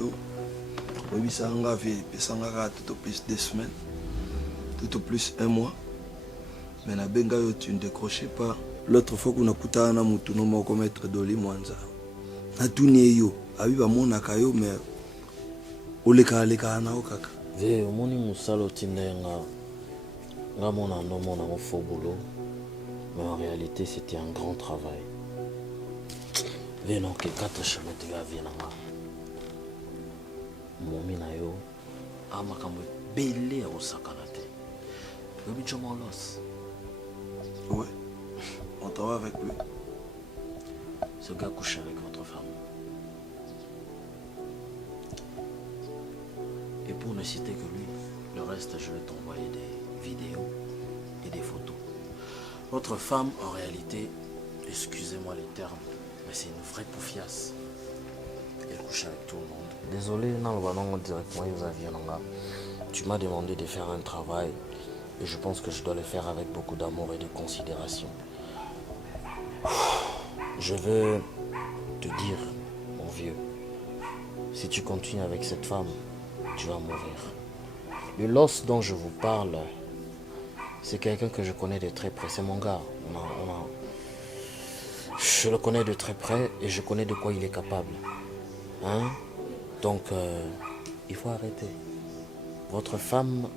yo. Oui, ça en a vu, ça en a tout au plus 2 semaines, tout au plus 1 mois. Mais na benga yo tu ne décrochais pas. L'autre fois qu'on a coûté un amour, nous m'avons commettre doli mwanza. Na tunie yo, abi ba mona kayo mais oleka na okaka. Ve omoni musalo tindenga. Nga mona no mona mo faux boulot. Mais en réalité c'était un grand travail. Ve non que 4 chemins de la vie nanga. Momi na yo amakambo belé au sakanate. Yobi chomo los. Ouais. On travaille avec lui. Ce gars couche avec votre femme. Et pour ne citer que lui, le reste, je vais t'envoyer des vidéos et des photos. Votre femme, en réalité, excusez-moi les termes, mais c'est une vraie poufiasse. Elle couche avec tout le monde. Désolé, non, directement, tu m'as demandé de faire un travail et je pense que je dois le faire avec beaucoup d'amour et de considération. Je veux te dire, mon vieux, si tu continues avec cette femme, tu vas mourir. Le Los dont je vous parle, c'est quelqu'un que je connais de très près, c'est mon gars. Je le connais de très près et je connais de quoi il est capable. Hein? Donc, il faut arrêter. Votre femme,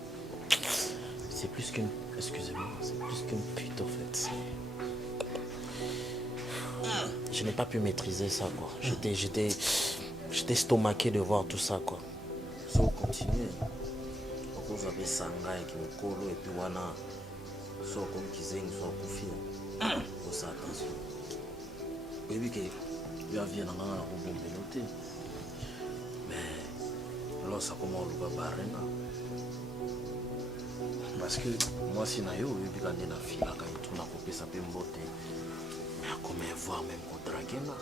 c'est plus qu'une... Excusez-moi, c'est plus qu'une pute en fait. Je n'ai pas pu maîtriser ça quoi. J'étais estomaqué de voir tout ça quoi. Si vous continuez, vous avez sanga et qui me colle et puis voilà, soit comme qui zing, soit confie. Faut ça attention. Et puis que il y a bien un robot piloté. Mais là ça commence à le barrer. Parce que moi si nayo et puis quand on a fila quand il tourne à couper ça peut me botter. Mais comment voir même qu'on drague là.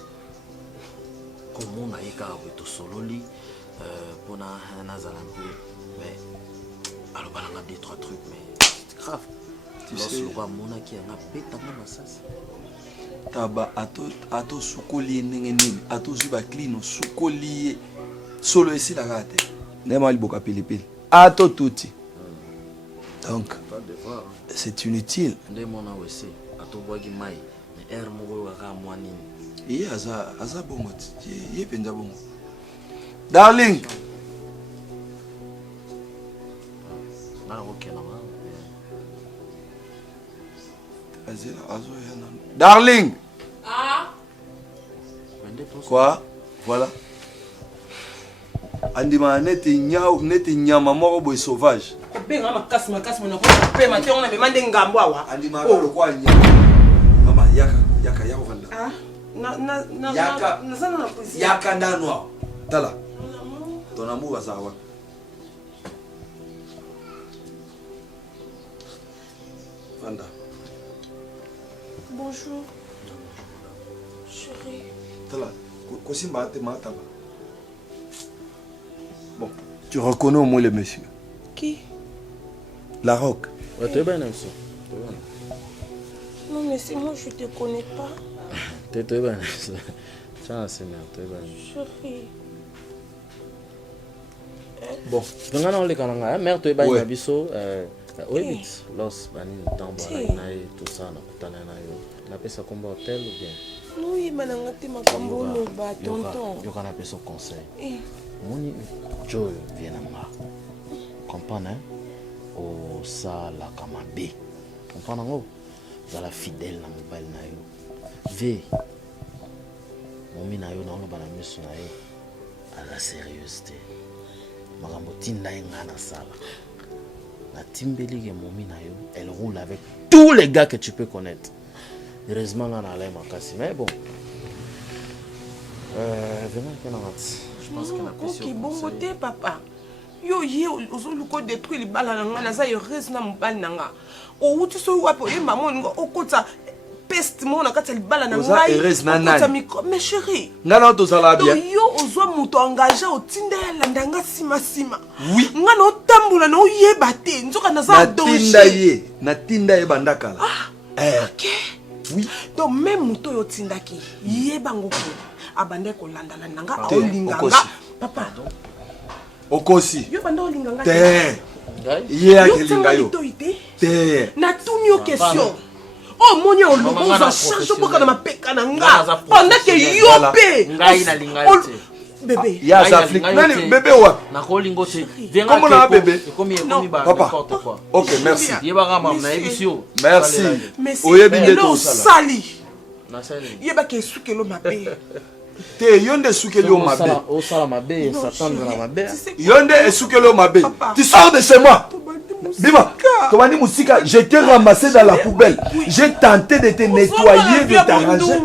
Comme on a eu qu'à tout sololi pour un azalampi. Mais alors on a 2-3 trucs mais c'est grave. Tu sais le roi mona qui a bête à mon assas. Taba ato sukoli nengeni ato zuba clean sukoli solo ici la rate. Nema liboka pilipili. Ato tuti. Donc c'est inutile. Ndé mona wese ato bogi mai mais air mo wa ka mwani. Et aza bongo ye penza bongo. Darling. Darling. Ah. Quoi? Voilà. Andima neti nyama moko boy sauvage. Benga makasi mona ko pe mate on a demandé ngambo awa. Andima ko kwa nyama. Mama yaka vanda. Ah. Na sana na polisi. Yaka ndanwa. Tala. Ton amour va savoir. Vanda. Bonjour. Chérie. Tala. Kosimba te mataba. Bon, tu reconnais au moins le monsieur. Qui? La Roque. Ouais, t'es bien ça. Non mais c'est moi je te connais pas. T'es bien ça. Tiens, c'est bien, t'es bien. Chérie. Bon, donc on les cananga, mère t'es bien biso oui vite, los bani tambo na tout ça na kutana na yo. Na pesa komba hôtel ou bien? Non, il m'a ngati makambo no ba tonton. Yo kana pesa conseil. Moni Joe vient na comprendre hein? Au ça la kamabe. Comprendre ngo? Za la fidèle na mobile na yo. Ve. Momi na yo na lo bana miso na yo. À la sérieuxité. Makambo tinda nga na sala. La Timbeli et Momi Nayo, elle roule avec tous les gars que tu peux connaître. Heureusement, on a l'air makasi. Mais bon. Vraiment, je pense qu'elle a pris ok, bon côté, papa. Yo, ozoluko détruit les balles na za heureuse na mobali nanga. O uti so wapo e maman ngo okota peste mon na kati libala na ngai. Heureuse na nani? Mais chérie. Ngana to sala bien. Yo ozwa muto engagé o tindela ndanga sima. Oui. Ngana otambula na oyeba te. Nzoka na za danger. Na tinda ye bandakala. OK. Oui. Donc même muto yo tindaki yeba ngoko abande ko landala nanga olinganga Papa. Okosi. Yo banda olinga nga. Te. Ngai. Ye akelinga yo. Te. Na tuni yo question. Oh mon Dieu, on va changer pour que ma peka na nga. Pendant que yo pe. Ngai na linga te. Bébé. Ya Afrique. Nani bébé wa? Na kolingo te. Comment on a bébé? Comme ba n'importe quoi. OK, merci. Yeba rama na ebisio. Merci. Merci. Oyebi nde no to sala. sali. Na sali. Yeba ke sukelo mabe. Te yonde sukeli o mabe. O sala mabe, s'attendre na mabe. Yonde esukeli o mabe. Tu sors de chez moi. Bima, Tobani Moussika, je t'ai ramassé dans la poubelle. J'ai tenté de te nettoyer, de t'arranger.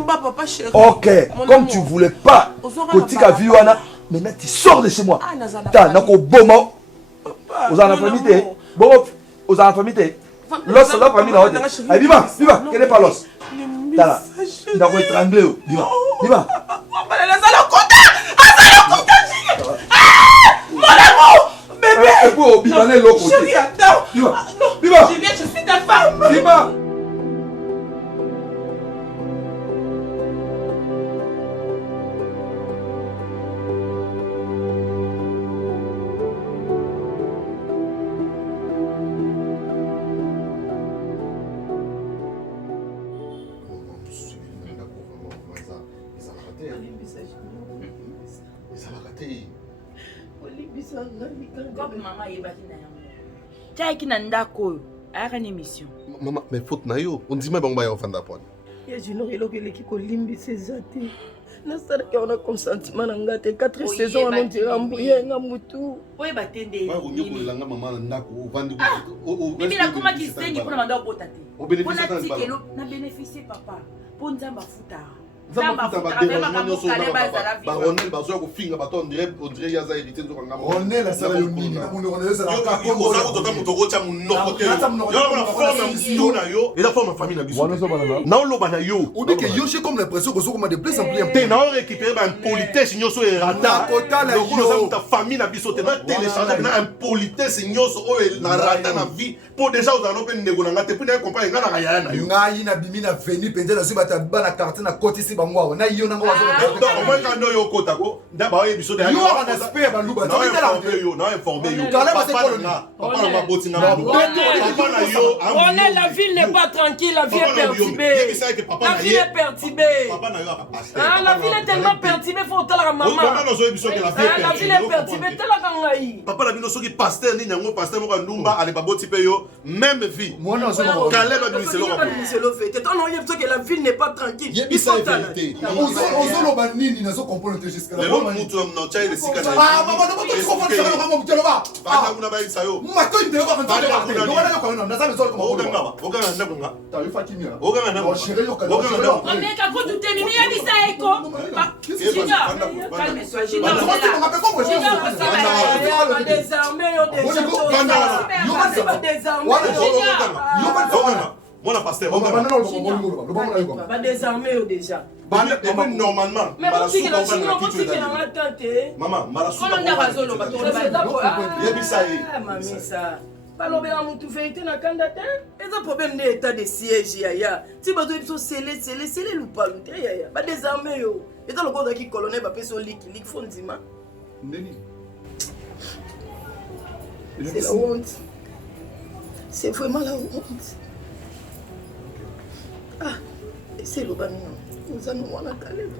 Ok, comme tu voulais pas, Kotika Viwana, maintenant tu sors de chez moi. T'as nako bomo. Aux en famille, bon, aux en famille, l'os la famille là. Ah Bima, Bima, quel est pas l'os? T'as là, il a étranglé. Bima, Bima. Chérie, attends. Bima, Je viens, je suis ta femme. Bima. Qui n'a ndako a une émission. Maman, mais faute na yo, on dit même bon au fin d'apport. Ya jino elokele ki kolimbisa ezate. Nasalaki wana consentiment na nga te 4 saisons wana ondira mbuye nga mutu. Oye batende. Wa unyokolanga maman ndako vandi ko. Mimi na koma kisengi pour na ndako botate. Au bénéfice de tikelo na bénéficier papa. Pour nzamba futa. Baronel bazoya kofinga bato on dirait yaza hérité nzoka ngamo. Ronel asala yo nini na mundo ronel asala ka kongo za kotota mutoko cha munoko te. Yo na forme msio na yo, et la forme famille na biso. Na oloba na yo. Obi ke yo j'ai comme l'impression que soko ma de plus en plus te na récupérer ba impolitesse nyoso erata. Lokolo za muta famille na biso te na télécharger na impolitesse nyoso o na rata na vie pour déjà aux anope ndeko na ngate pour na comprendre ngana ka yana yo. Ngai na bimi na veni penza na zibata bana carte na côté si bangwa na yo na ngwa zo. Donc au moins quand yo kotako ndaba oye biso de yo on espère ba luba to na yo na informer yo. Papa na maboti na maboti. Papa na yo. On est la ville n'est pas tranquille, la vie est perturbée. La vie est perturbée. Papa na yo a pasteur. Ah la ville est tellement perturbée faut tala maman. La ville est perturbée tala kangai. Papa na bino soki pasteur ni nyango pasteur mo ndumba ale baboti pe yo même vie. Moi non zo. Caleb a dit c'est le fait. Tant on y que la ville n'est pas tranquille. Il faut vérité. On loba nini nazo comprendre jusqu'à là. Le mutu na chai le sikana. Ah maman non tu comprends ça comment tu loba. Bana kuna ba isa yo. Mato ndeko kwa nzoko. No wana kwa nini? Naza mezo ko oganga ba. Oganga na kunga. Tayo fakimia. Oganga na. Oh chérie yo kala. On est qu'à quoi tu t'es mis à bisa eko. Calme-toi, Mon pasteur, déjà. Normalement, maman, balobela mutu vérité na kanda te eza problème de état de siège yaya ti bato biso sele lupalu te yaya ba désarmer yo eza lokola ki colonel ba peso liki fo ndima neni c'est la honte c'est vraiment la honte ah c'est le ban nous allons voir la Caleb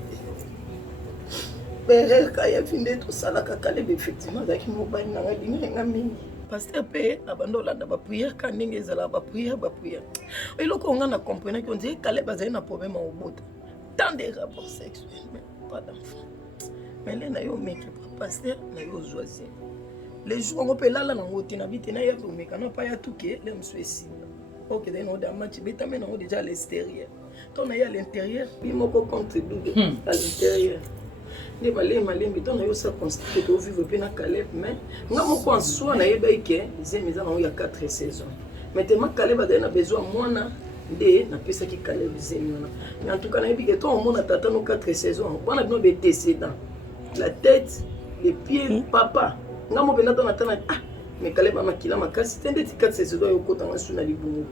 berel kaya finde to sala ka Caleb effectivement zaki mo bani na ngadinga mingi pasteur pe abando la da ba prière ka ndenge ezala ba prière eloko nga na comprendre que on dit Caleb azali na problème au bout tant de rapports sexuels mais pas d'enfant mais là na yo mec pasteur na yo zoisien les jours on peut là na ngoti na bité na ya ko meka na pa ya tuke le msuesi OK then on da match beta mais na déjà à l'extérieur ton na ya à l'intérieur bi moko contribue à l'intérieur les malembi ton yo ça constate que vivre pe na Caleb mais nga moko en soi na yeba ke les amis na ya 4 saisons maintenant Caleb a besoin mwana de na pesa ki Caleb zemiona mais en tout cas na yebi que ton mona tata no 4 saisons bana bino be décédent la tête les pieds papa nga mo bena ton atana ah mais Caleb makila makasi tende ti 4 saisons yo kota nga suna libungu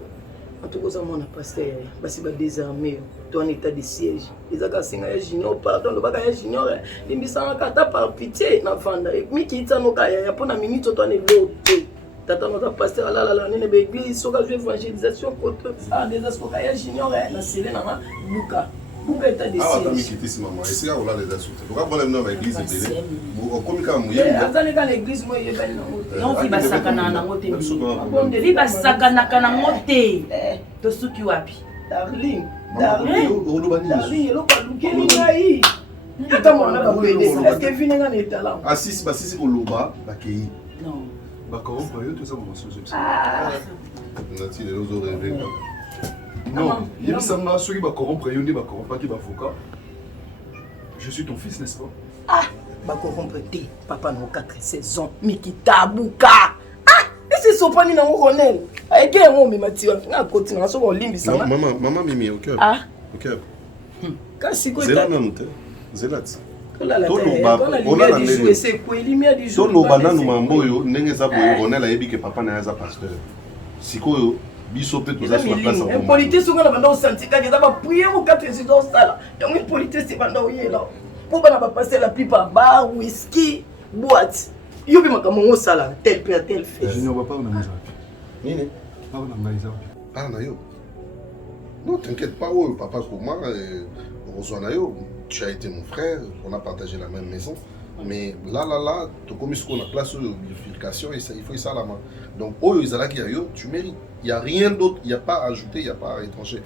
En tout cas, mon pasteur, parce qu'il va désarmer, toi en état de siège. Les agassins junior, pardon, le bagage junior, les missants kata par pitié, na fanda. Mais qui t'a no kaya, pour la minute, toi en est l'autre. Tata notre pasteur, là, on est l'église, sur la évangélisation, côté, ah, des ascocailles junior, la scellée, na Luca. Buka état de siège. Ah, t'as mis quitter ce maman. Et c'est là où on a les assoutes. Pourquoi on a une église de télé? On communique à mouiller. Attendez, quand l'église, moi, il est belle. Non, il va sakana na ngote. Il va sakana na ngote. To suki wapi. Darling, il est pas looké, il est-ce que vient dans l'état là? Ah, si, c'est pour l'Oba, la Kei. Non. D'accord, on peut tout ça pour monsieur. On a les autres rêves. Non, il y a ça, ceux qui va corrompre, il y a pas qui va foca. Je suis ton fils, n'est-ce pas? Ah, va corrompre tes papa n'a 4 saisons, mais qui tabuka. Ah, et c'est son panier dans mon ronel. Avec un homme, il m'a tiré. On a continué à se voir limbi ça. Maman, Mimi, au cœur. Ah, au cœur. Quand c'est quoi? Zélat, non, Zélat. On a la lumière du jour et c'est quoi? La lumière du jour. Tout le banane ou mamboyo, n'est-ce pas pour ronel a ébi que papa n'a pas pasteur. Si quoi? Bisope tout ça sur la place en commun. Politique sur la bande au syndicat, il y a pas prier au 4 résidents là. Donc une politique c'est bande où est là. Pour pas passer la plupart bar, whisky, boîte. Yo bi makamongo sala tel père tel fait. Je ne vois pas on a mis ça. Nini? Pas on a mis ça. Ah nayo. Non, t'inquiète pas, oh, papa comment reçoit nayo. Tu as été mon frère, on a partagé la même maison. Mais là, tu commis ce qu'on a place de vérification et ça, il faut ça la main. Donc, oh, tu mérites. Il n'y a rien d'autre, il n'y a pas à ajouter, il n'y a pas à étranger.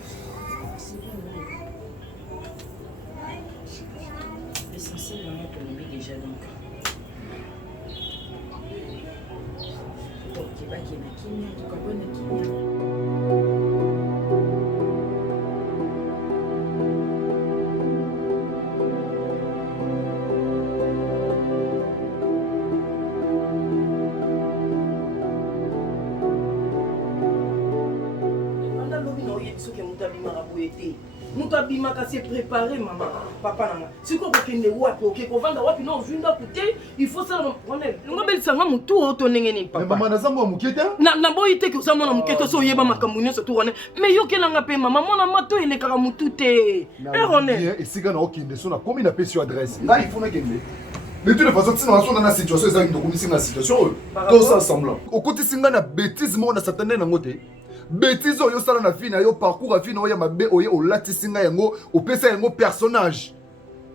L'essentiel, on est tombé déjà donc. Ok, bah, qui est nous t'abîmons qu'à se préparer, maman, papa nana. Si qu'on peut qu'il wapi, ok, qu'on vende wapi, non, vient d'apporter, il faut ça. On est. Nous belle ça, mon tour au tonné ni papa. Maman, n'a pas moi mouqueta. Na boy que ça mon mouqueta so yeba makamuni so tourner. Mais yo que langa pe maman, mon amato il est karamu tout est. On est. Et si gana okinde so na combien d'appels sur adresse. Là, il faut na kende. De toute façon, si nous sommes dans la situation, ça nous commis la situation. Tout ça semblant. Au côté singa na bêtise mo na satané na ngote. Bêtise oyo sala na vie na yo parcours a vie na oya mabe oye o latisinga yango o pesa yango personnage.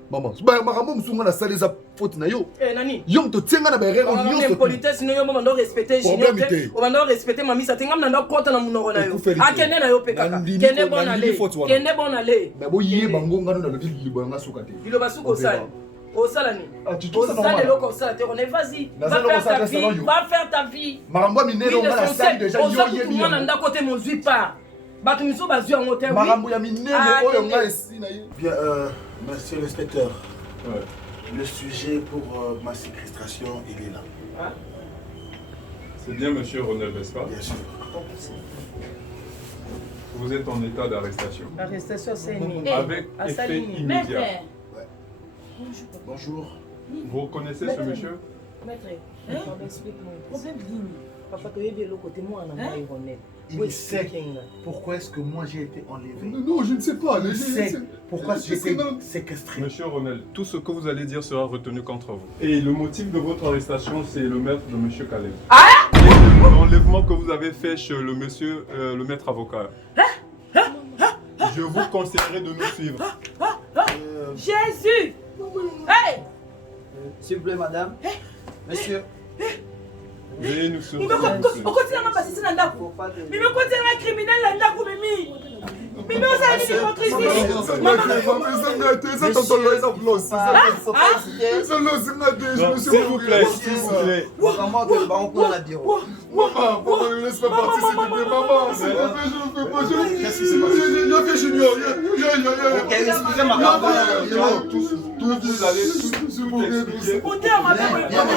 Maman, ba makambo musunga na sala za faute na yo. Eh nani? Yo mto tienga na berero nyo so. Politesse no yo mama ndo respecter junior. O mando respecter mami sa tinga mna kota na munoro na yo. Akende na yo pekaka. Kende bon aller. Kende bon aller. Ba bo yé bango ngano na lobi libanga suka te. Bilo basuko sala. Au salani. Tu trouves ça normal? On est vas-y. Va faire ta vie. Va faire ta vie. Marambo minero on a salle déjà yo yé bien. On a côté mon zui pas. Batu miso bazu en hôtel. Marambo ya minero oyo nga esi na yo. Bien monsieur l'inspecteur. Le sujet pour ma séquestration, il est là. Hein? C'est bien monsieur Ronald, n'est-ce pas? Bien sûr. Vous êtes en état d'arrestation. Arrestation, c'est avec effet immédiat. Bonjour. Vous reconnaissez ce monsieur? Maître, explique-moi. Problème ligne. Papa, tu es de l'autre côté, moi, on a Ronald. Il sait pourquoi est-ce que moi j'ai été enlevé. Non, je ne sais pas. Il sait pourquoi j'ai été séquestré. Monsieur Ronald, tout ce que vous allez dire sera retenu contre vous. Et le motif de votre arrestation, c'est le meurtre de monsieur Caleb. Ah! Et l'enlèvement que vous avez fait chez le monsieur, le maître avocat. Je vous conseillerais de nous suivre. Jésus! Hey! S'il vous plaît, madame. Monsieur. Veuillez nous suivre. On continue à passer dans l'endroit. Mais on continue à criminel l'endroit, Mimi. Mimi, on s'est dit l'hypocrisie. S'il vous plaît, s'il vous plaît. Maman, tu vas en cours la dire. Maman, ne laisse pas partir, s'il te plaît, maman. S'il vous plaît, je ne peux pas. Qu'est-ce qui s'est passé? Il a fait junior. Ok, excusez-moi. Tout vous allez tout expliquer.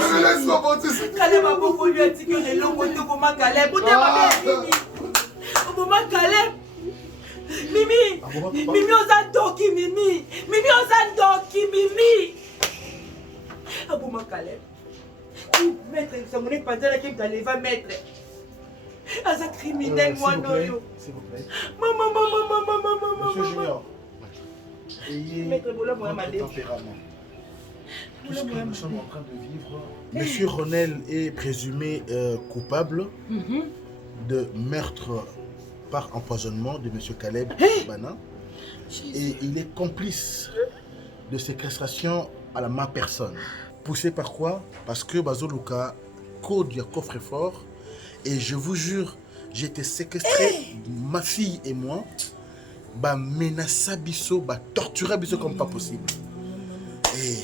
Ne laisse pas partir. Caleb a beaucoup lui a dit que les longs côtés pour ma Caleb. Pour ma Caleb. Mimi, Mimi Ozandoki, Mimi Ozandoki, Mimi. Abouma Caleb. Maître, ça mon est pas là qui va lever maître. aza criminel mwana oyo. S'il vous plaît. Maman. Monsieur Junior, ayez Maître Bola, moi, votre Madé. tempérament. Tout ce que nous sommes en train de vivre, Monsieur Ronel est présumé coupable de meurtre par empoisonnement de Monsieur Caleb Bana. Et il est complice de séquestration à la ma personne. Poussé par quoi? Parce que Bazoluka code du coffre-fort. Et je vous jure, j'ai été séquestré, ma fille et moi. Bah menacer biso, bah torturer biso comme pas possible. Et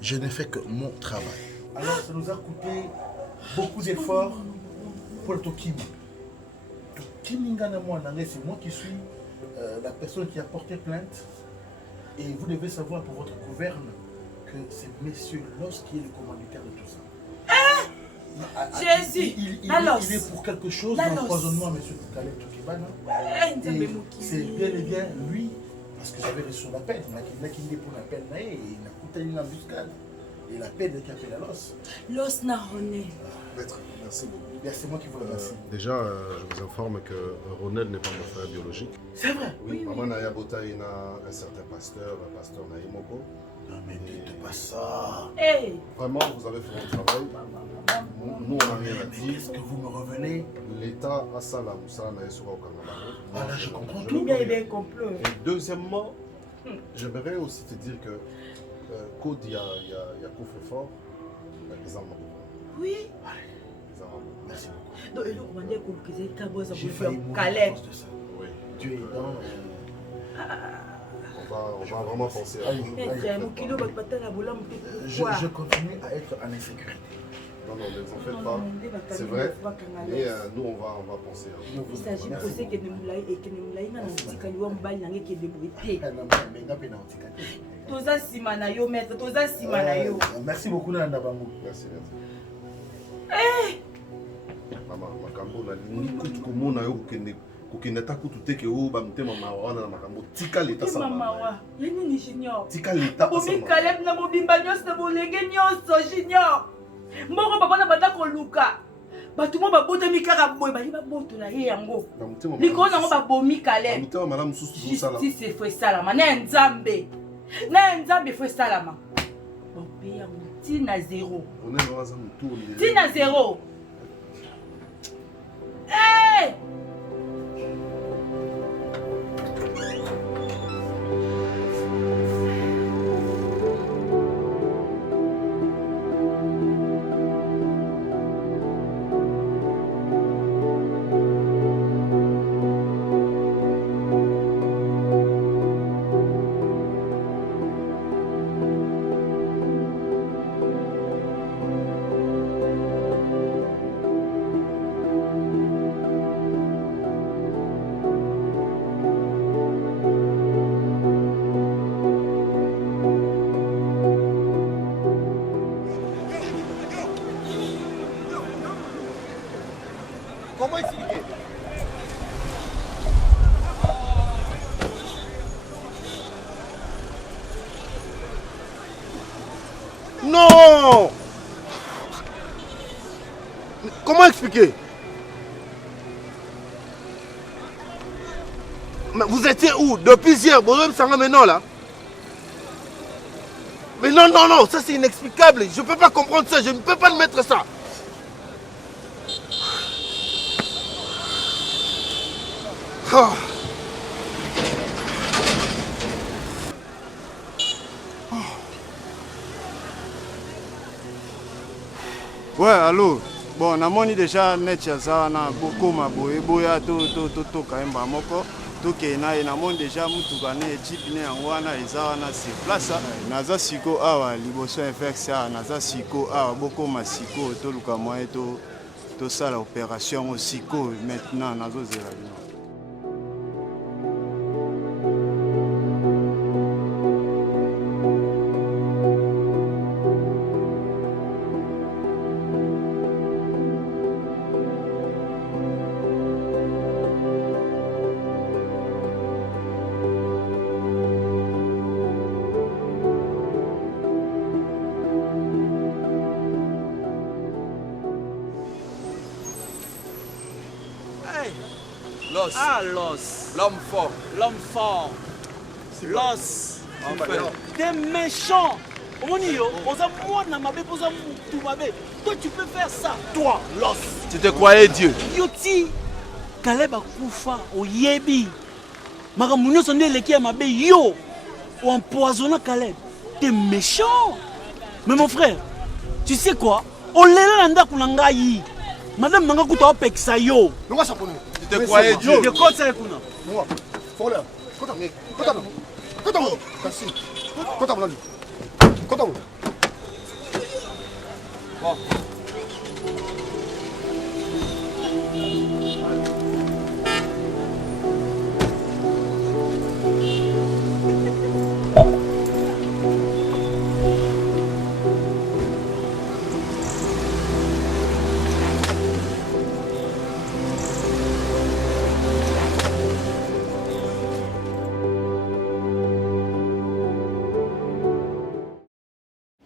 je n'ai fait que mon travail. Alors ça nous a coûté beaucoup d'efforts pour le Tokimi. C'est moi qui suis la personne qui a porté plainte. Et vous devez savoir pour votre gouverne que c'est monsieur Loss qui est le commanditaire de tout ça. Jésus, il est pour quelque chose d'empoisonnement à monsieur Caleb Tokibana. C'est bien et bien lui, parce que j'avais reçu l'appel. Il a quitté pour l'appel et il a coûté une embuscade. Et l'appel est appelé à Loss. Loss n'a rené. Maître, merci beaucoup. C'est moi qui vous remercie. Déjà, je vous informe que Ronel n'est pas mon frère biologique. C'est vrai? Oui, maman Naya Bota, il y a un certain pasteur Naïmoko. Non mais dites pas ça. Hey. Vraiment, vous avez fait votre travail. Nous, on n'a rien à dire. Est-ce que vous me revenez? L'État a ça là, Moussa, Naïsura au Kangamaro. Ah là, je comprends tout. Il y a des complots. Et deuxièmement, j'aimerais aussi te dire que Code, il y a coffre-fort, les armes. Oui. Merci beaucoup. Donc, il a demandé qu'on faisait Kaboza J'ai failli mourir Caleb. à cause de ça. Oui. Dieu est dans. On va vraiment penser à vous. Je continue à être en insécurité. Non, ne vous en faites pas. C'est vrai. Mais nous, on va penser à vous. Il s'agit de poser que nous l'ayons et que nous l'ayons dans le petit caillou en bas, il y a qui est débrouillé. Toza simanayo, maître, toza simanayo. Merci beaucoup, Nana Bamou. Merci, Maman, makambo na lingi komona yo kokende ta kutu te ke o ba mutema mawana na makambo tika leta sa mama. Yeni ni junior. Tika leta pa sa. Bomi Caleb na bobimba nyos na bolenge nyos junior. Mboko papa na bata ko luka. Batu mo ba bota mi kaka boy ba liba boto na ye yango. Liko na mo ba bomi Caleb. Mutema malamu susu sala. Justice foi salama na nzambe. Na nzambe foi salama. Bopeya mutina zero. On est dans un tour. Tina zero. Hey! Comment expliquer? Non! Comment expliquer? Mais vous étiez où? Depuis hier, vous me savez maintenant là? Mais non, ça c'est inexplicable. Je ne peux pas comprendre ça, je ne peux pas admettre ça. Oh. Ouais, allô. Bon, namoni déjà net ya za na bokoma boye boya to kayemba moko to kena e namoni déjà mutuka ne jeep ne yango wana eza wana sur place. Naza siko awa liboso FX naza siko awa bokoma siko to luka moye to sala opération au siko maintenant nazo zela bino. L'os. Ah, l'os. L'homme fort. L'homme fort. L'os. T'es méchant. Toi, tu peux faire ça. Toi, l'os. Tu te croyais Dieu. Yoti. Caleb Akoufa, au Yebi. Maramounio sonde leki à mabe yo. Ou empoisonna Caleb. T'es méchant. Mais mon frère, tu sais quoi? On l'a landa kunangai. Madame Nanga Kuta Peksa yo. Tu te croyais Dieu. De quoi ça kuna? Moi, faut là.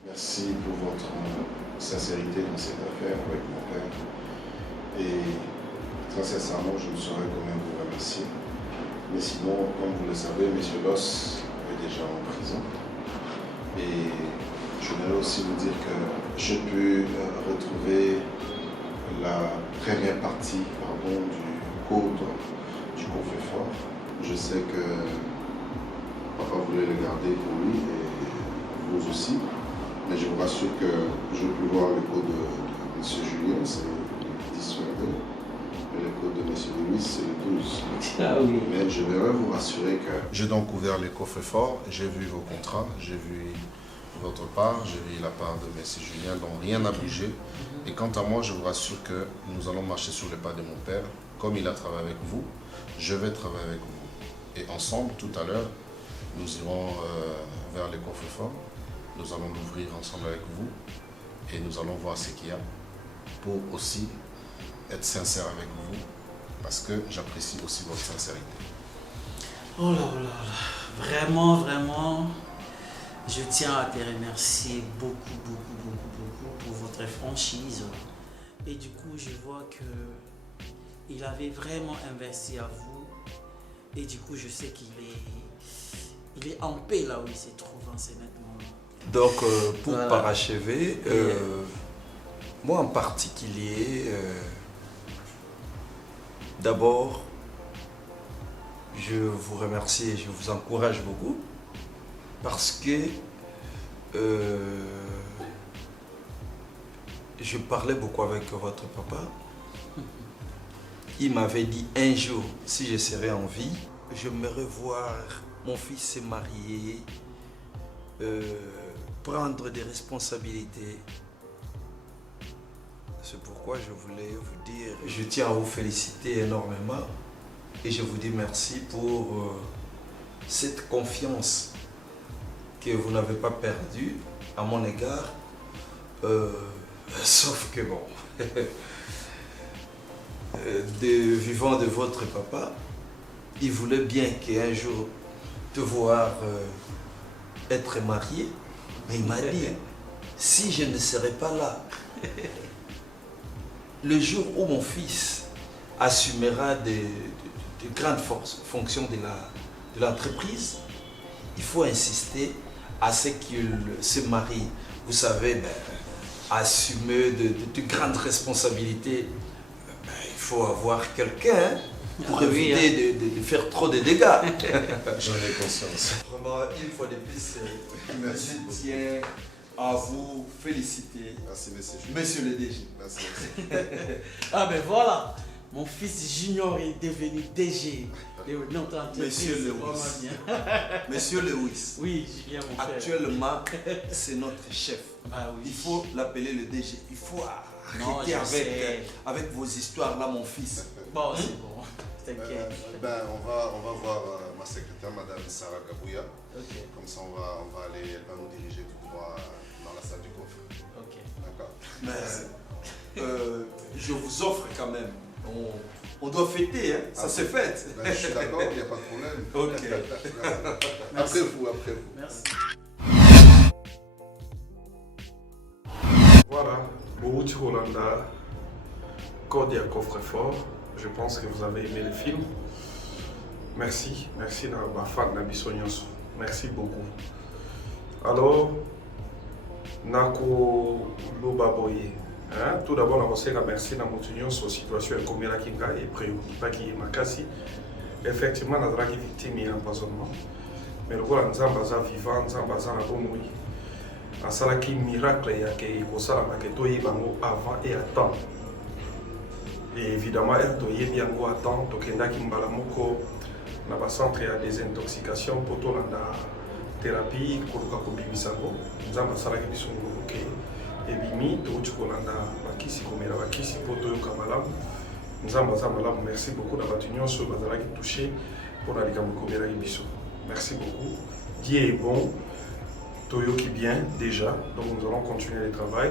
Merci pour votre sincérité dans cette affaire avec mon père. Et très sincèrement, je ne saurais comment vous remercier. Mais sinon, comme vous le savez, M. Loss est déjà en prison. Et je voudrais aussi vous dire que j'ai pu retrouver la première partie du code du coffre-fort. Je sais que papa voulait le garder pour lui et vous aussi. Mais je vous rassure que je peux voir le code de M. Julien, c'est le 10 février. Et le code de M. Louis, c'est le 12. Ah oui. Mais je voudrais vous rassurer que j'ai donc ouvert les coffres forts, j'ai vu vos contrats, j'ai vu votre part, j'ai vu la part de M. Julien, donc rien n'a bougé. Et quant à moi, je vous rassure que nous allons marcher sur les pas de mon père. Comme il a travaillé avec vous, je vais travailler avec vous. Et ensemble, tout à l'heure, nous irons vers les coffres forts. Nous allons l'ouvrir ensemble avec vous et nous allons voir ce qu'il y a pour aussi être sincère avec vous parce que j'apprécie aussi votre sincérité. Oh là là là, vraiment, vraiment, je tiens à te remercier beaucoup pour votre franchise. Et du coup, je vois que il avait vraiment investi à vous. Et du coup, je sais qu'il est en paix là où il se trouve en ce moment. Donc, pour voilà. parachever, moi en particulier, d'abord, je vous remercie et je vous encourage beaucoup parce que je parlais beaucoup avec votre papa. Il m'avait dit un jour, si je serais en vie, j'aimerais voir mon fils se marier, prendre des responsabilités. C'est pourquoi je voulais vous dire, je tiens à vous féliciter énormément et je vous dis merci pour cette confiance que vous n'avez pas perdue à mon égard. Sauf que bon, vivant de votre papa, il voulait bien qu'un jour te voir être marié, mais il m'a dit, si je ne serais pas là, le jour où mon fils assumera de grandes fonctions de l'entreprise, il faut insister à ce qu'il se marie. Vous savez, assumer de grandes responsabilités, il faut avoir quelqu'un pour éviter de faire trop de dégâts. J'en ai conscience. Vraiment, une fois de plus, je tiens à vous féliciter. Merci, monsieur le DG. Merci. Ah ben voilà, mon fils Junior est devenu DG. Monsieur Lewis. Monsieur Lewis. Oui, Julien, mon frère. Actuellement, c'est notre chef. Ah oui. Il faut l'appeler le DG. Il faut arrêter avec vos histoires là, mon fils. Bon, c'est bon. T'inquiète. On va voir ma secrétaire, Madame Sarah Gabouya. Okay. Comme ça, on va aller, elle va nous diriger tout droit dans la salle du coffre. Ok. D'accord. Mais je vous offre quand même. On doit fêter, hein? Ça se fête. Je suis d'accord, il n'y a pas de problème. Ok. Après vous. Merci. Voilà, Bouti Rolanda, Cordia Coffre-Fort, Je pense que vous avez aimé le film. Merci, merci ma fan Nabiso Nyonso. Merci beaucoup. Alors, Nako Lobaboye. Tout d'abord, on va merci à mon sur la situation comme elle est préoccupée qui est makasi. Effectivement, on a victime d'empoisonnement. Mais le voilà, nous sommes vivants, nous sommes en bon mourir. En sala qui miracle il y a que ça la maqueto y bango avant et à temps. Et évidemment, elle doit y bien go à temps. Donc il y a qui mbala moko na ba centre ya désintoxication pour tout la thérapie koluka ko bibisango. Nous sommes sala qui sont ok. Et bimi to chukolanda bakisi komera bakisi poto yo kamalamu. Nous sommes malamu. Merci beaucoup d'avoir tenu sur bazala qui touché pour la likambo komera biso. Merci beaucoup. Dieu est bon. Toyo qui bien déjà, donc nous allons continuer le travail.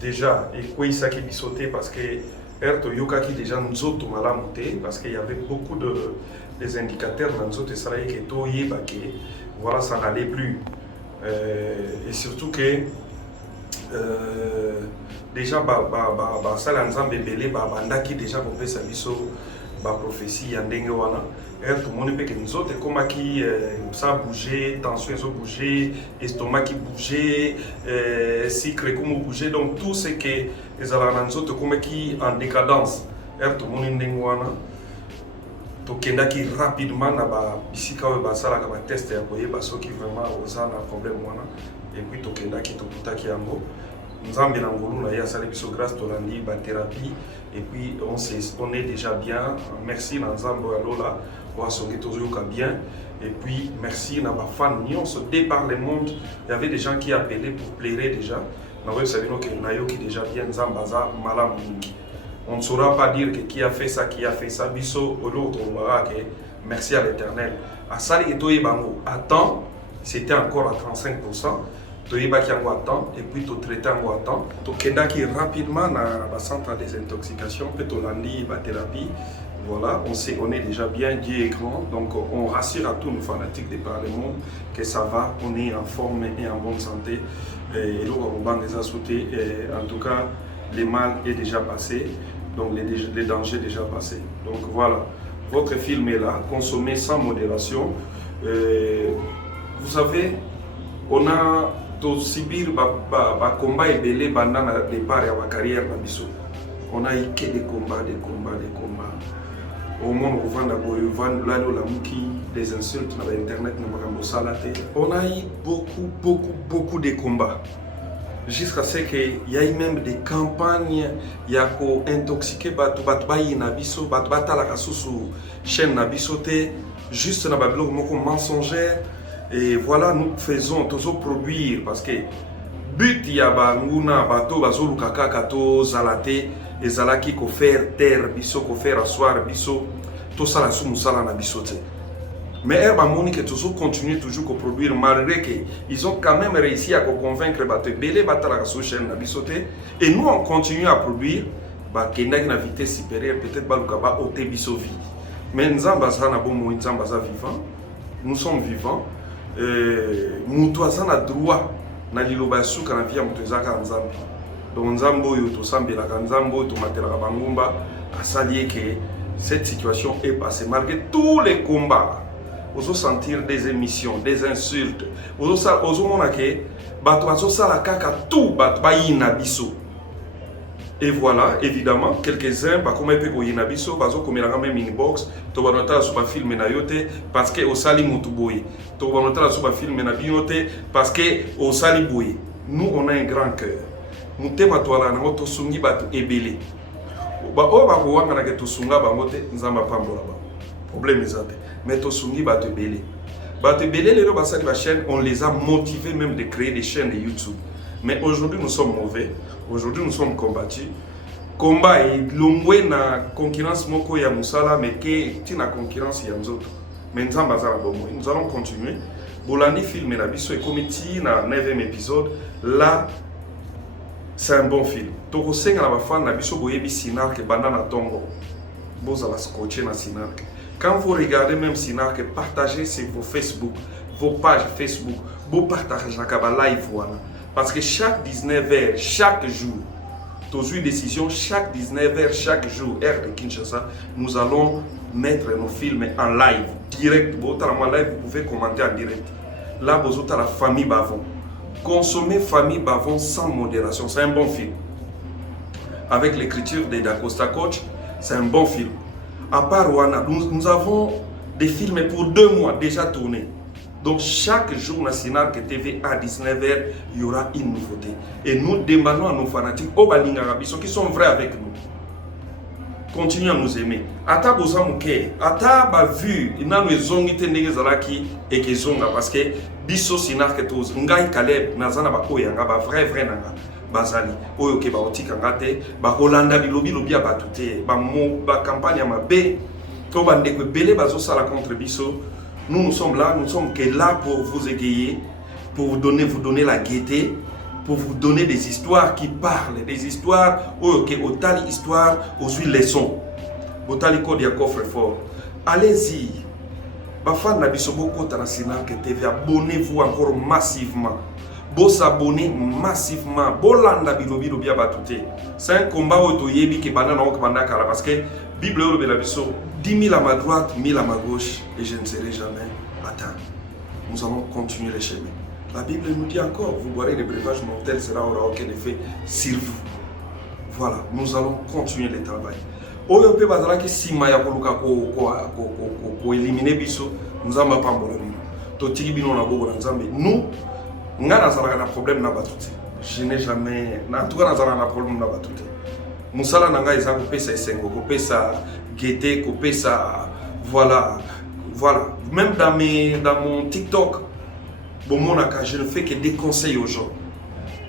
Déjà, et quoi ça qui sauté parce que Toyoka qui déjà nous autres monté parce qu'il y avait beaucoup des indicateurs dans nous autres salariés que Toye voilà ça n'allait plus et surtout que déjà ça l'ensemble belé banda qui déjà pour faire sa biso prophétie yandenge wana. Tout le monde peut que nous autres, comme qui ça a bougé, tension a bougé, estomac qui bougeait, sucre comme bougeait, donc tout ce que les autres comme qui en décadence. Tout le monde est wana. Tokenda qui rapidement na ba bisika ba sala ka ba test ya boye ba so qui vraiment oza na problème wana et puis tokenda qui tokuta ki yango. Nzambe na ngolu na ya sala biso grâce tolandi ba thérapie et puis on est déjà bien. Merci na Nzambe alola. Bien. Et puis, merci à ma fan. Dès par le monde, il y avait des gens qui appelaient pour plairer déjà. On ne saura pas dire que qui a fait ça, qui a fait ça. Biso, merci à l'Éternel. À Sali et Toyebango, à temps, c'était encore à 35%. Toyeba qui a à temps, et puis to traité à temps. Tokenda qui rapidement dans le centre de désintoxication, peut Tolandi, la thérapie. Voilà, on est déjà bien, Dieu est grand, donc on rassure à tous nos fanatiques de par le monde que ça va, on est en forme et en bonne santé. Et en tout cas, le mal est déjà passé, donc les dangers déjà passés. Donc voilà, votre film est là, consommez sans modération. Vous savez, on a tout subir combat et belé pendant le départ de la carrière. On a eu que des combats. Au monde où des insultes sur internet, on a eu beaucoup de combats. Jusqu'à ce qu'il y ait même des campagnes qui ont intoxiqué chaîne juste dans le mensongère. Et voilà, nous faisons toujours produire parce que but il y a bateau kato zalate et zalaki ko faire terre biso ko faire asseoir biso tout ça la sous musala na biso te. Mais Herba Monique toujours continue toujours à produire malgré qu'ils ont quand même réussi à convaincre bateau belé batala sur chaîne na biso te et nous on continue à produire ba kenda na vitesse supérieure peut-être ba lukaba ote biso vie. Mais nzamba za na bomo nzamba za vivant. Nous sommes vivants. Mutu azana droit na liloba suka na via mutu ezaka nzambe. Donc nzambo yo to sambela ka nzambo to matela ka bangumba asalié que cette situation est passée malgré tous les combats. Vous sentir des émissions, des insultes. Vous mona que bato azosala kaka tout bato ba inabiso. Et voilà, évidemment, quelques-uns, comme ils peuvent y nabiso, bazo comme la même inbox, to banota sur film na yote parce que au sali mutuboy, to banota sur film na binote parce que au sali boy. Nous on a un grand cœur. Mutema to ala na to sungi batu ebele. Ba o ba ko wanga na ke to sunga ba ngote nzamba pambola ba. Problème ezate. Mais to sungi batu ebele. Batu ebele les basali ba chaîne, on les a motivés même de créer des chaînes de YouTube. Mais aujourd'hui nous sommes mauvais. Aujourd'hui nous sommes combattus. Combat et longwe na concurrence moko ya musala mais que tina concurrence ya nzoto. Mais nzamba za bomo. Nous allons continuer. Bolandi film na biso et comité na 9e épisode là c'est un bon film. Toko senga na ba fan na biso boyebi Sinark banda na tongo. Boza la scotcher na Sinark. Quand vous regardez même Sinark, partagez sur vos Facebook, vos pages Facebook, vous partagez la live voilà. Parce que chaque 19h, chaque jour, tous une décision, chaque 19h, chaque jour, heure de Kinshasa, nous allons mettre nos films en live, direct. Vous pouvez commenter en direct. Là, vous avez la famille Bavon. Consommer famille Bavon sans modération, c'est un bon film. Avec l'écriture de Dacosta Coach, c'est un bon film. À part Wana, nous avons des films pour 2 mois déjà tournés. Donc chaque jour, na Sinark TV à 19h, il y aura une nouveauté. Et nous demandons à nos fanatiques, au Balinga qui sont vrais avec nous. Continuez à nous aimer. Ata bozamuke, ata ba vu, ina nous zongi te ndenge zalaki et que zonga parce que biso Sinark tous ngai Caleb nazana ba oyanga ba vrai nanga bazali oyo ke ba otika ngate ba Holanda bilobi lobi ya batute ba mo ba campagne ma be to bande ko belé bazo sala contre biso. Nous sommes là, nous sommes que là pour vous égayer, pour vous donner la gaieté, pour vous donner des histoires qui parlent, des histoires, ok, autant histoire, aussi leçons. Autant les codes, il y a coffre fort. Allez-y. Bafan na biso boko ta na Sinark TV, abonnez-vous encore massivement. Bo s'abonner massivement. Bo landa bilobi bia batute. C'est un combat auto yebi ke banana ok banda kala parce que Bible le bela biso 10 000 à ma droite, 1000 à ma gauche, et je ne serai jamais atteint. Nous allons continuer les chemins. La Bible nous dit encore, vous boirez le breuvage mortel, cela aura aucun effet sur vous. Voilà, nous allons continuer le travail. Oyo pe bazala ki sima ya koluka ko éliminer biso, nous allons pas mourir. To tiki bino na bobo na nzambe. Nous, ngana zala na problème na batute. Je n'ai jamais, en tout cas na problème na batute. Musala nanga eza kopesa esengo, kopesa gaieté, kopesa voilà. Même dans mon TikTok, je ne fais que des conseils aux gens.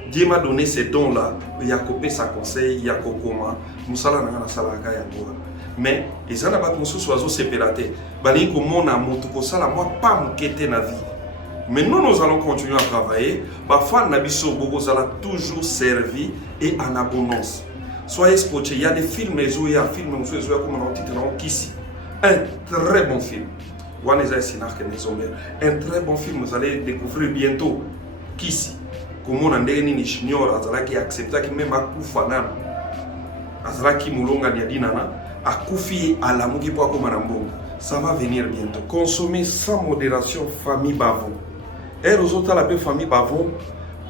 Dieu m'a donné ces dons-là. Il y a kopesa conseil, il y a kokoma. Musala nanga na salaka ya ngora. Mais ils en a pas musu soiseau séparé. Bani ko mona moto ko sala moi pas mukete na vie. Mais nous allons continuer à travailler. Bafan na biso bogo zala toujours servi et en abondance. Soyez scotchés, il y a des films, il y a un film, un très bon film. Un très bon film, vous allez découvrir bientôt. Kisi, comment on a des juniors, Azalaki accepta qui même Akufanan, Azalaki Moulonga Niadinana, Akufi à la Mugi Poakomanambo. Ça va venir bientôt. Consommer sans modération, famille Bavon. Et aux autres, la famille Bavon,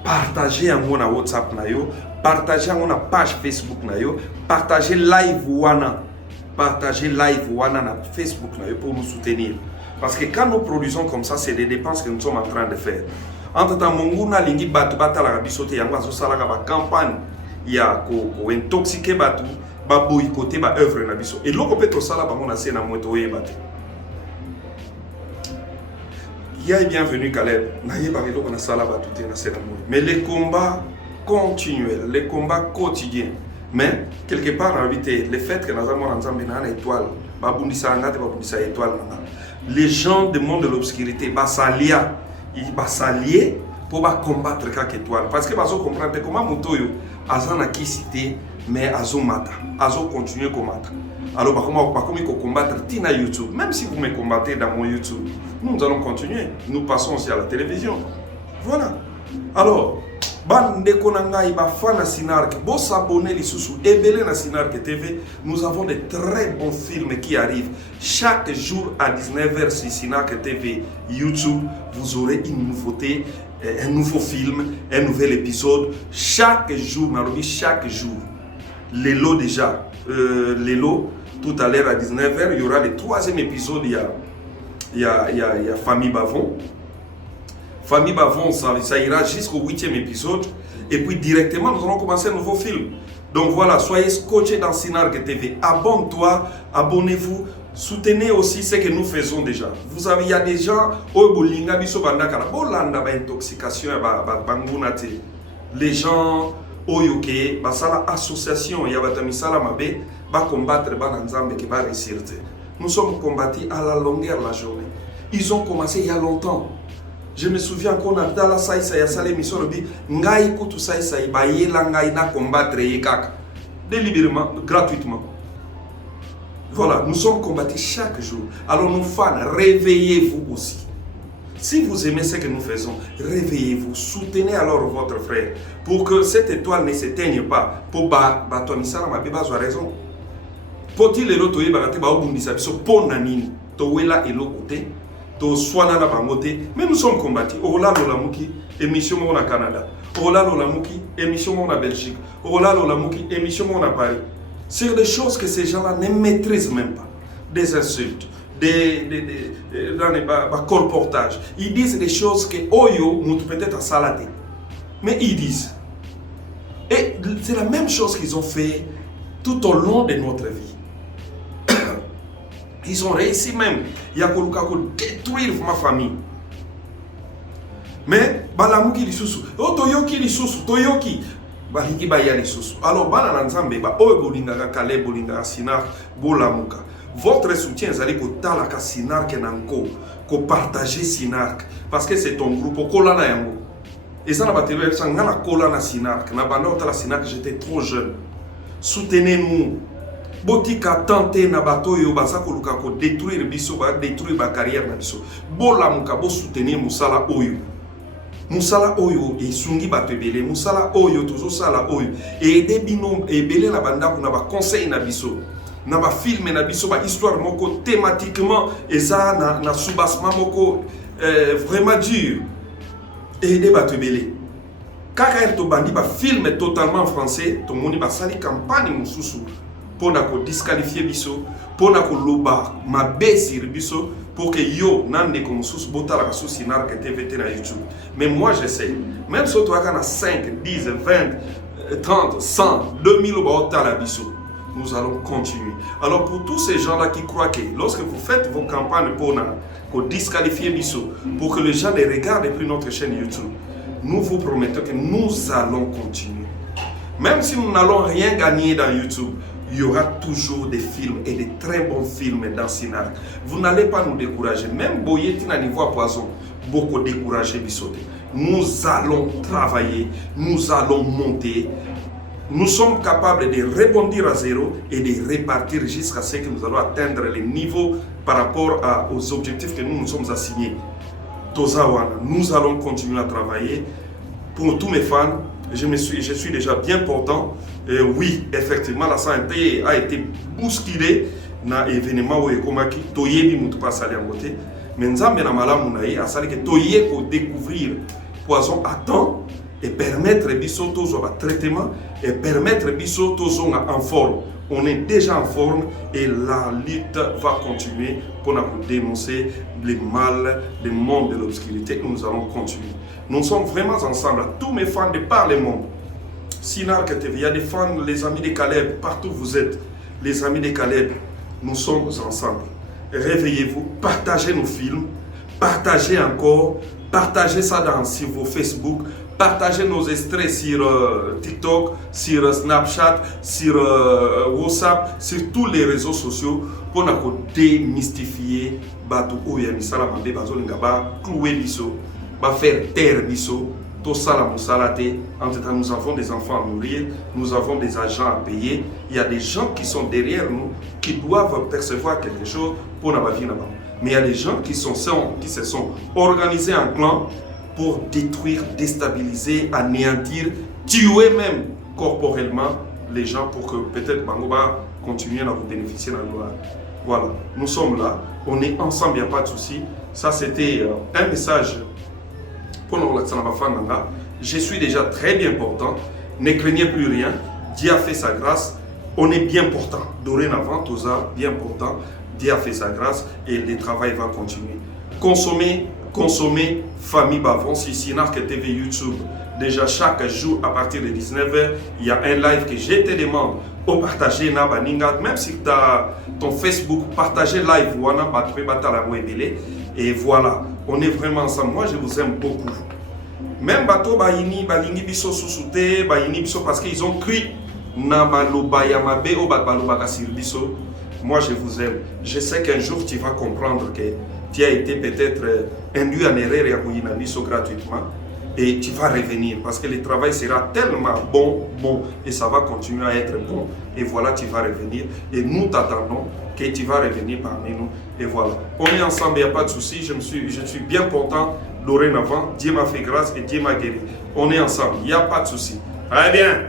partagez en mon WhatsApp nayo. Partagez mon page Facebook nayo, partagez live wana na Facebook nayo pour nous soutenir. Parce que quand nous produisons comme ça, c'est des dépenses que nous sommes en train de faire. Entre temps, monguna lingi batu batala bisote yango azo salaka ba campagne ya ko intoxiquer batu ba boycotter ba œuvre na biso. Et loko peto sala ba mona sena moto yebate. Ya bienvenue Caleb. Na yeba loko na sala batu te na sena moto. Mais les combats continuel, les combats quotidiens. Mais quelque part en réalité, le fait que nous avons ensemble une étoile, les gens du monde de l'obscurité vont s'allier pour combattre chaque étoile. Parce que vous comprenez comment Moutoyo a qui cité, mais Azo mata, Azo continue à combattre. Alors, comment combattre Tina YouTube, même si vous me combattez dans mon YouTube, nous allons continuer. Nous passons aussi à la télévision. Voilà. Alors, s'abonner na Sinark TV. Nous avons de très bons films qui arrivent chaque jour à 19h sur Sinark TV YouTube. Vous aurez une nouveauté, un nouveau film, un nouvel épisode chaque jour. Chaque jour. Les lots déjà, les lots tout à l'heure à 19h, il y aura le 3e épisode. Il y a Famille Bavon. Famille Bavon, ça ira jusqu'au 8e épisode. Et puis directement, nous allons commencer un nouveau film. Donc voilà, soyez scotchés dans Sinark TV. Abonne-toi, abonnez-vous. Soutenez aussi ce que nous faisons déjà. Vous avez, il y a des gens, les gens, association, il y a combattre nous sommes combattus à la longueur de la journée. Ils ont commencé il y a longtemps. Je me souviens qu'on a dans la saïsa ya salé mission bi ngai kutu saïsa ba yela ngai na combattre yekaka délibérément gratuitement. Voilà, nous sommes combattus chaque jour. Alors nos fans, réveillez-vous aussi. Si vous aimez ce que nous faisons, réveillez-vous, soutenez alors votre frère pour que cette étoile ne s'éteigne pas. Pour bato misala mabeba zo raison. Poti le roto ye bagate ba obundisa biso pona nini. To wela elokote, to swana na bangote, mais nous sommes combattus. Ola lola muki émission mon na Canada. Ola lola muki émission mon na Belgique. Ola lola muki émission mon na Paris. Sur des choses que ces gens-là ne maîtrisent même pas. Des insultes. Dans les colportages. Ils disent des choses que Oyo montre peut-être à Salade. Mais ils disent. Et c'est la même chose qu'ils ont fait tout au long de notre vie. Ils ont réussi même. Il y a détruire ma famille. Mais, Balamuki lisusu. Oh, Toyoki lisusu. Toyoki. Balingi baya lisusu. Alors, Bala Nzambe, Oyo Bolingaka, Kale Bolingaka, Sinar, Bolamuka. Votre soutien, c'est que talaka Sinark nanko, que partager Sinark, parce que c'est ton groupe. Kolana yango. Et ça n'a pas été fait. Ça n'a pas kolana Sinark. Na banda otala Sinark, j'étais trop jeune. Soutenez-nous. Botika tenter na bato yo basa ko luka ko détruire biso ba détruire ba carrière na biso. Bola muka bo soutenir musala oyo. Musala oyo et sungi bato ebele. Musala oyo tozo sala oyo. Et aider binom ebele la banda ko na ba conseil na biso. Na ba film na biso ba histoire moko thématiquement et ça na soubassement moko vraiment dur et des batebele kaka to bandi ba film totalement français to moni ba sali campagne mususu pour na ko disqualifier biso pour na ko loba ma besir biso pour que yo nande ko mususu botala ka souci nar que TVT na YouTube. Mais moi j'essaie même si toi kana 5 10 20 30 100 2000 ba biso. Nous allons continuer. Alors pour tous ces gens-là qui croient que lorsque vous faites vos campagnes pour disqualifier Bisso, pour que les gens ne regardent plus notre chaîne YouTube, nous vous promettons que nous allons continuer. Même si nous n'allons rien gagner dans YouTube, il y aura toujours des films et des très bons films dans Sinark. Vous n'allez pas nous décourager. Même Boyeti n'a niveau à poison, beaucoup découragé Bissote. Nous allons travailler, nous allons monter. Nous sommes capables de rebondir à zéro et de repartir jusqu'à ce que nous allons atteindre les niveaux par rapport aux objectifs que nous nous sommes assignés. Tozawana, nous allons continuer à travailler. Pour tous mes fans, je suis déjà bien portant. Oui, effectivement, la santé a été bousculée dans l'événement où Ekomaki, Toyebi Moutupa Sali en côté. Mais nous avons découvrir poison à temps et permettre Bisso un traitement et permettre Bisso en forme. On est déjà en forme et la lutte va continuer pour nous dénoncer le mal, le monde de l'obscurité. Nous allons continuer. Nous sommes vraiment ensemble, tous mes fans de par le monde. Sinark TV, il y a des fans, les amis de Caleb, partout où vous êtes, les amis de Caleb, nous sommes ensemble. Réveillez-vous, partagez nos films, partagez encore, partagez ça sur vos Facebook, partagez nos extraits sur TikTok, sur Snapchat, sur WhatsApp, sur tous les réseaux sociaux pour nous démystifier Batou Oyamisala Mabé Bazolingaba, clouer Bisso, faire taire Bisso, tout ça la moussalate. En tout cas, nous avons des enfants à nourrir, nous avons des agents à payer. Il y a des gens qui sont derrière nous qui doivent percevoir quelque chose pour la vie là-bas. Mais il y a des gens qui se sont organisés en clan pour détruire, déstabiliser, anéantir, tuer même corporellement les gens pour que peut-être Bangoba continue à vous bénéficier dans la gloire. Voilà, nous sommes là, on est ensemble, il n'y a pas de souci. Ça c'était un message pour nous. Je suis déjà très bien portant, ne craignez plus rien, Dieu a fait sa grâce, on est bien portant. Dorénavant, tout ça, bien portant, Dieu a fait sa grâce et le travail va continuer. Consommer, famille Bavon, si Sinark TV YouTube. Déjà chaque jour à partir de 19h, il y a un live que je te demande au partager na baninga, même si tu as ton Facebook, partagez live wana batwe batala webele et voilà, on est vraiment ensemble. Moi je vous aime beaucoup. Même bato baini balingi biso susute, baini biso parce qu'ils ont cru na baloba ya mabe o baloba kasir biso. Moi je vous aime. Je sais qu'un jour tu vas comprendre que tu as été peut-être induit en erreur et à Kouyina biso gratuitement. Et tu vas revenir parce que le travail sera tellement bon et ça va continuer à être bon et voilà, tu vas revenir. Et nous t'attendons que tu vas revenir parmi nous. Et voilà, on est ensemble, il n'y a pas de souci. Je suis bien content dorénavant. Dieu m'a fait grâce et Dieu m'a guéri. On est ensemble, il n'y a pas de souci. Très bien.